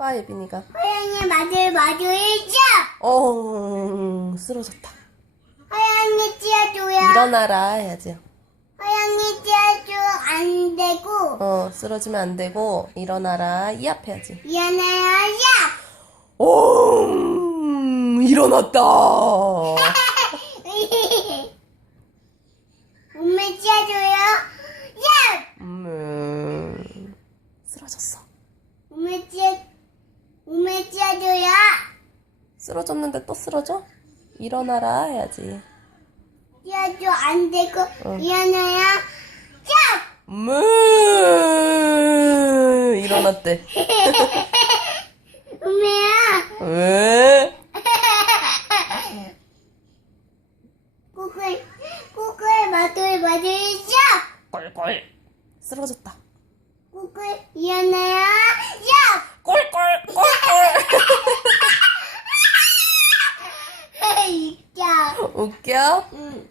해봐, 예빈이가. 호랑이 맞을죠? 쓰러졌다. 호랑이 찌어줘요. 일어나라 해야지. 호랑이 찌어줘 안 되고. 쓰러지면 안 되고, 일어나라. 이앞 해야지. 미안해요. 야! 일어났다. 엄마 찌어줘요. 야! 쓰러졌어. 엄마 찌어줘요. 쓰러졌는데 또 쓰러져? 일어나라 해야지. 찌어줘 안 되고. 미안해요. 야! 일어났대. 엄마야. 왜? 꾸꾸의 맞을죠? 꼴꼴. 쓰러졌다. 꾸꾸 미안해요. 야! 꼴꼴, 꼴꼴. 웃겨. 웃겨? 응.